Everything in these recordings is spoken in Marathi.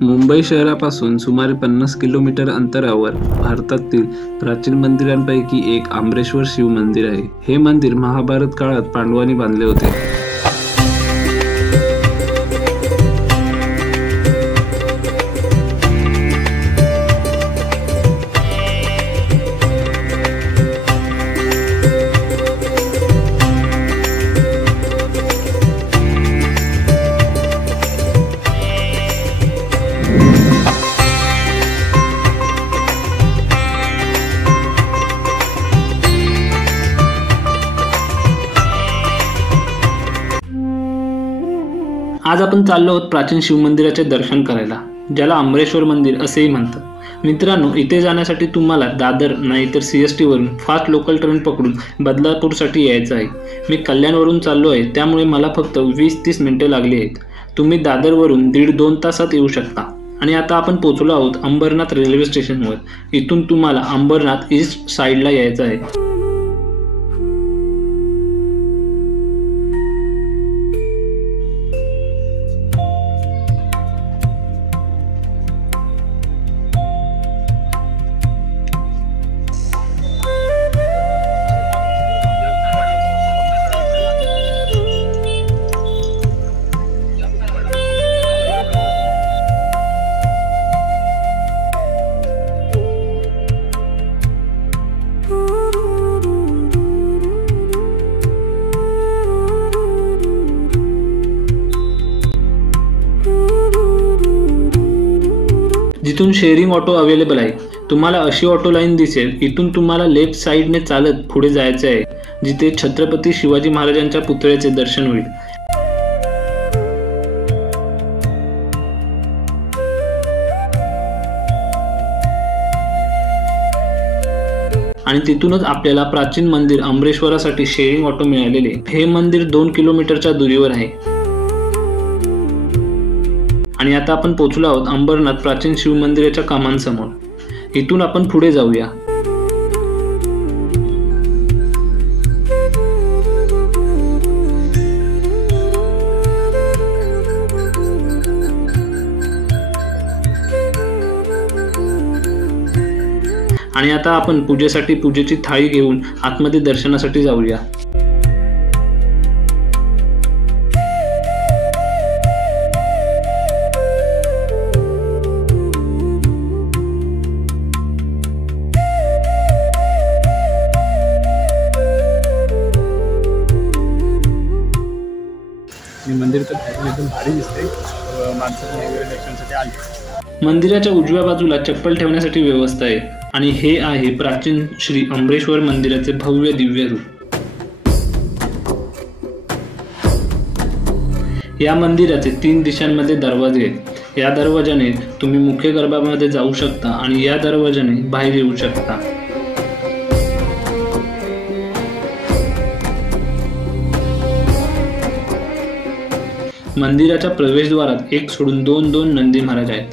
मुंबई शहरापासून सुमारे 50 किलोमीटर अंतरावर भारतातील प्राचीन मंदिरांपैकी एक आंबरेश्वर शिव मंदिर आहे। हे मंदिर महाभारत काळात पांडवांनी बांधले होते। आज आपण चाललो आहोत प्राचीन शिव मंदिराचे दर्शन करायला, ज्याला आंबरेश्वर मंदिर असेही म्हणतात। मित्रांनो, इथे जाण्यासाठी तुम्हाला दादर नाहीतर CST वरून फास्ट लोकल ट्रेन पकडून बदलापूरसाठी यायचं आहे। मी कल्याणवरून चाललो आहे, त्यामुळे मला फक्त 20-30 मिनिटे लागली आहेत। तुम्ही दादरवरून 1.5-2 तासात येऊ शकता। आणि आता आपण पोहोचलो आहोत अंबरनाथ रेल्वे स्टेशनवर। इथून तुम्हाला अंबरनाथ ईस्ट साईडला यायचं आहे। जिथून शेअरिंग ऑटो अवेलेबल आहे। तुम्हाला अशी ऑटो लाईन दिसेल। इथून तुम्हाला लेफ्ट साईडने चालत पुढे जायचे आहे, जिथे छत्रपती शिवाजी महाराजांच्या पुतळ्याचे दर्शन होईल। आणि तिथूनच आपल्याला प्राचीन मंदिर आंबरेश्वरासाठी शेअरिंग ऑटो मिळालेले। हे मंदिर 2 किलोमीटरच्या दूरीवर आहे। आणि आता आपण पोहोचलो आहोत अंबरनाथ प्राचीन शिव मंदिराच्या कामांसमोर। इथून आपण पुढे जाऊया। आणि आता आपण पूजेची थाळी घेऊन आतमध्ये दर्शनासाठी जाऊया। मंदिर तर एकदम भारी दिसते। माणसं दर्शनासाठी आली। मंदिराच्या उजव्या बाजूला चप्पल ठेवण्यासाठी व्यवस्था आहे। आणि हे आहे प्राचीन श्री अंबरेश्वर मंदिराचे भव्य दिव्य रूप। या मंदिराचे 3 दिशांमध्ये दरवाजे आहेत। या दरवाजाने तुम्ही मुख्य गर्भामध्ये जाऊ शकता आणि या दरवाजाने बाहेर येऊ शकता। मंदिराच्या प्रवेशद्वारात एक सोडून 2 नंदी महाराज आहेत।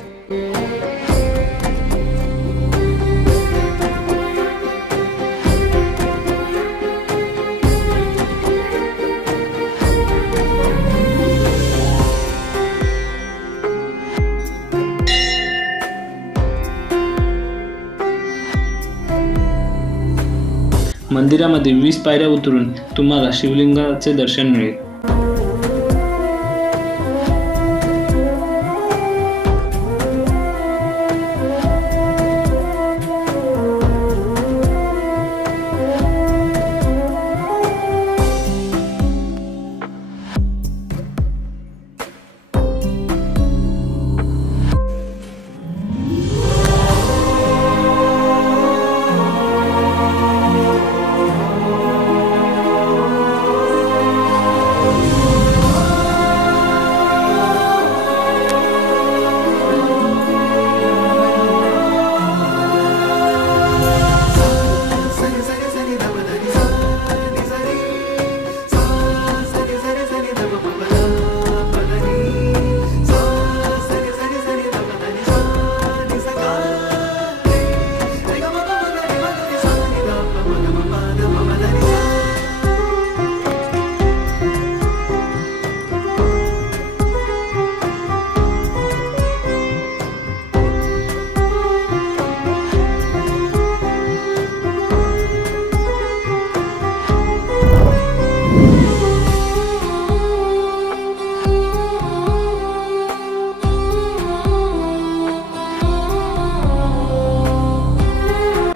मंदिरामध्ये 20 पायऱ्या उतरून तुम्हाला शिवलिंगाचे दर्शन मिळेल।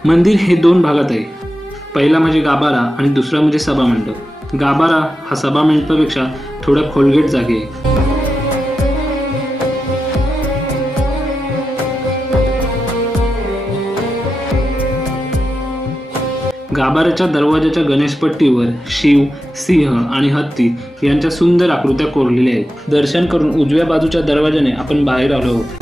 मंदिर हे 2 भागात आहे. पहिला म्हणजे गाभारा आणि दुसरा म्हणजे सभामंडप. गाभारा हा सभामंडपापेक्षा थोडा खोलगट जागी आहे. गाभाऱ्याच्या दरवाजाच्या गणेशपट्टीवर शिव, सिंह आणि हत्ती यांच्या सुंदर आकृत्या कोरलेल्या आहेत. दर्शन करून उजव्या बाजूच्या दरवाजाने आपण बाहेर आलो आहोत.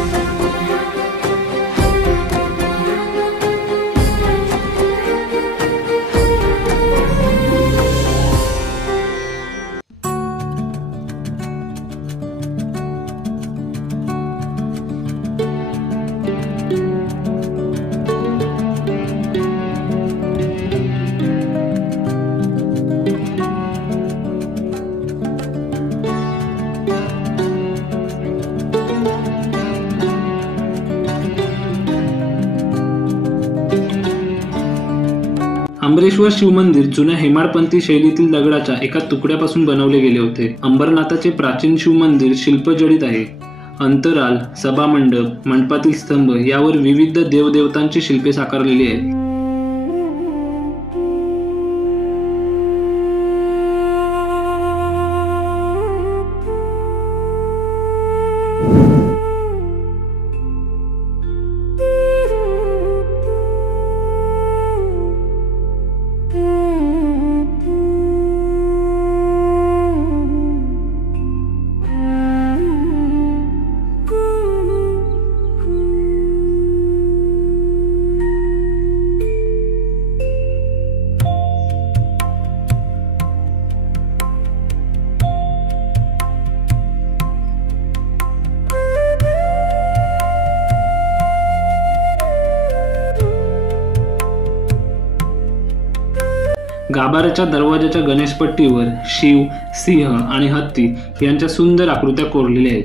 अंबरेश्वर शिवमंदिर जुन्या हेमाडपंथी शैलीतील दगडाच्या एका तुकड्यापासून बनवले गेले होते. अंबरनाथाचे प्राचीन शिवमंदिर शिल्पजडित आहे. अंतराल, सभामंडप, मंडपातील स्तंभ यावर विविध देवदेवतांची शिल्पे साकारलेली आहेत. गाभाऱ्याच्या दरवाजाच्या गणेशपट्टीवर शिव, सिंह आणि हत्ती यांच्या सुंदर आकृत्या कोरलेल्या आहेत.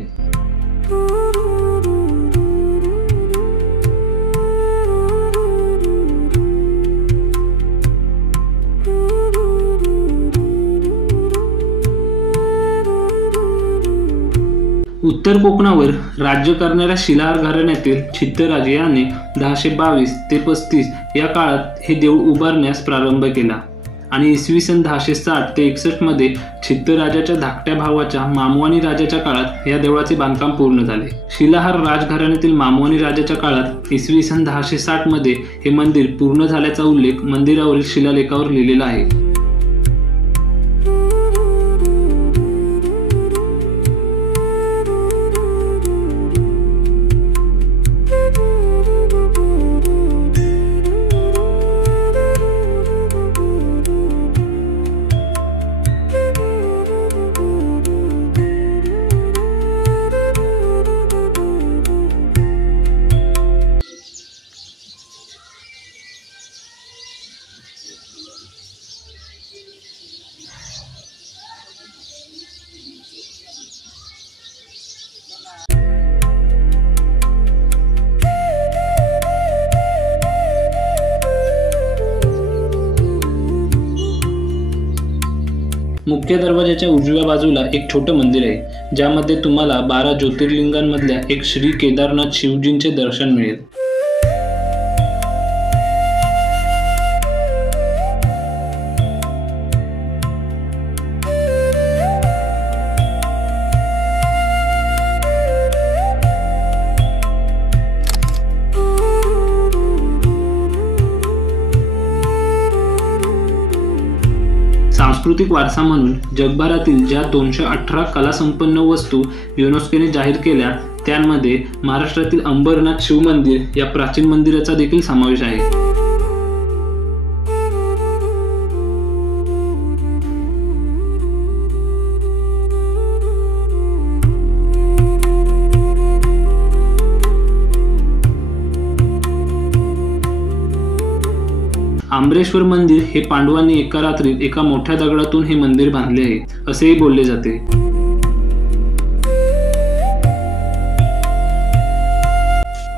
उत्तर कोकणावर राज्य करणाऱ्या शिलाहार घराण्यातील छित्तराज याने 1022 ते 35 या काळात हे देऊळ उभारण्यास प्रारंभ केला आणि इसवी सन 1060 ते 61 मध्ये छित्तराजाच्या धाकट्या भावाच्या मामवानी राजाच्या काळात या देवळाचे बांधकाम पूर्ण झाले. शिलाहार राजघराण्यातील मामवानी राजाच्या काळात इसवी सन 1060 मध्ये हे मंदिर पूर्ण झाल्याचा उल्लेख मंदिरावरील शिलालेखावर लिहिलेला आहे. मुख्य दरवाजाच्या उजव्या बाजूला एक छोटं मंदिर आहे, ज्यामध्ये तुम्हाला 12 ज्योतिर्लिंगांमधल्या एक श्री केदारनाथ शिवजींचे दर्शन मिळेल. सांस्कृतिक वारसा म्हणून जगभरातील ज्या 218 कलासंपन्न वस्तू युनेस्कोने जाहीर केल्या त्यांमध्ये महाराष्ट्रातील अंबरनाथ शिवमंदिर या प्राचीन मंदिराचा देखील समावेश आहे. आंबरेश्वर मंदिर हे पांडवांनी एका रात्रीत एका मोठ्या दगडातून हे मंदिर बांधले आहे असेही बोलले जाते.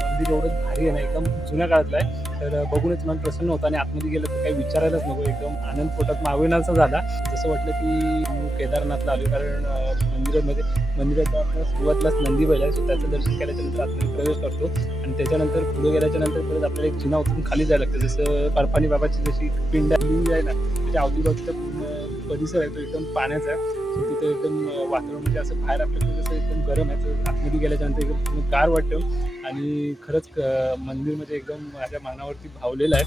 मंदिर एवढंच भारी आहे ना, एकदम जुन्या काळातलं आहे. तर बघूनच मन प्रसन्न होतं आणि आतमध्ये गेलं तर काही विचारायलाच नको, एकदम आनंद पोटात मावेनासा झाला. जसं वाटलं की केदारनाथला आलो, कारण मंदिरात सुरुवातीलाच नंदी बैल आहे, सो त्याचं दर्शन केल्याच्यानंतर आतमध्ये प्रवेश करतो आणि त्याच्यानंतर पुढे गेल्याच्या नंतर परत आपल्याला एक जिना उतरून खाली जायला लागतं. जसं परफानी बाबाची जशी पिंड आहे ना, त्याच्या अवतीभोवतीचा पूर्ण परिसर आहे तो एकदम पाण्याचा आहे. सो तिथे एकदम वातावरण म्हणजे असं बाहेर आपल्याकडे जसं एकदम गरम आहे, तर आतमध्ये गेल्याच्यानंतर एकदम पूर्ण गार वाटतं आणि खरंच मंदिर म्हणजे एकदम माझ्या मनावरती भावलेलं आहे.